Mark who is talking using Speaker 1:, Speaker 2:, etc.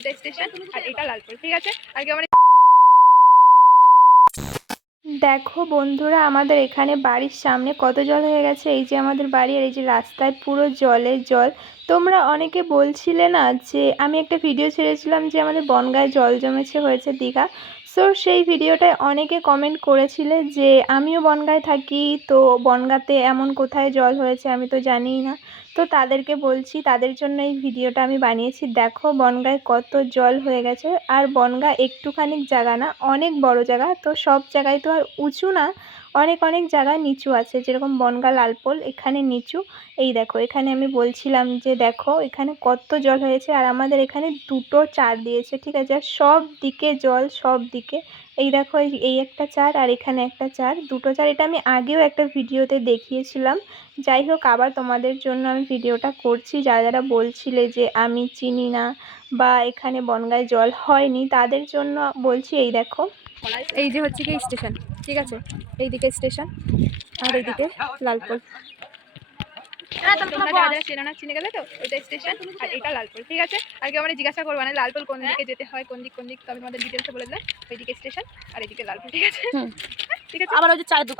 Speaker 1: এটা স্টেশন আর এটা লালপুর ঠিক আছে? আজকে আমরা দেখো বন্ধুরা আমাদের এখানে বাড়ির সামনে কত জল হয়ে গেছে? এই যে আমাদের বাড়ি আর এই যে রাস্তায় পুরো জলে জল। তোমরা অনেকে বলছিলে না যে আমি একটা ভিডিও ছেড়েছিলাম যে আমাদের বনগায় জল জমেছে হয়েছে দীঘা। সো সেই ভিডিওটায় অনেকে কমেন্ট করেছিলে যে, আমিও বনগায় থাকি, তো বনগাতে এমন কোথায় জল হয়েছে আমি তো জানি না। তো তাদেরকে বলছি, তাদের জন্য এই ভিডিওটা আমি বানিয়েছি। দেখো বনগায় কত জল হয়ে গেছে। আর বনগা একটুখানি জায়গা না, অনেক বড় জায়গা, তো সব জায়গায় তো আর উঁচু না। অনেক অনেক জায়গায় নিচু আছে, যেরকম বনগা লালপোল, এখানে নিচু। এই দেখো, এখানে আমি বলছিলাম যে দেখো, এখানে কত জল হয়েছে, আর আমাদের এখানে দুটো চার দিয়েছে, ঠিক আছে? আর সব দিকে জল, সব দিকে। এই দেখো, এই- এই একটা চার আর এখানে একটা চার। দুটো চার, এটা আমি আগেও একটা ভিডিওতে দেখিয়েছিলাম। যাই হোক, আবার তোমাদের জন্য আমি ভিডিওটা করছি। যারা যারা বলছিলে যে আমি চিনি না বা এখানে বনগায় জল হয়নি, তাদের জন্য বলছি, এই দেখো। এই যে হচ্ছে কি স্টেশন ঠিক আছে? এইদিকে স্টেশন আর এইদিকে লালপুর তোমরা যারা যারা চেনো না চিনে গেলে তো? ওইটা স্টেশন আর এটা লালপুর ঠিক আছে? আমরা জিজ্ঞাসা করব না কোন দিকে যেতে হয় কোন দিক কোন দিক তবে তোমাদের ডিটেলসে বলে দিলাম। ওইদিকে স্টেশন আর এইদিকে লালপুর ঠিক আছে? ঠিক আছে?
Speaker 2: আবার ওই যে চায়ের দোকান।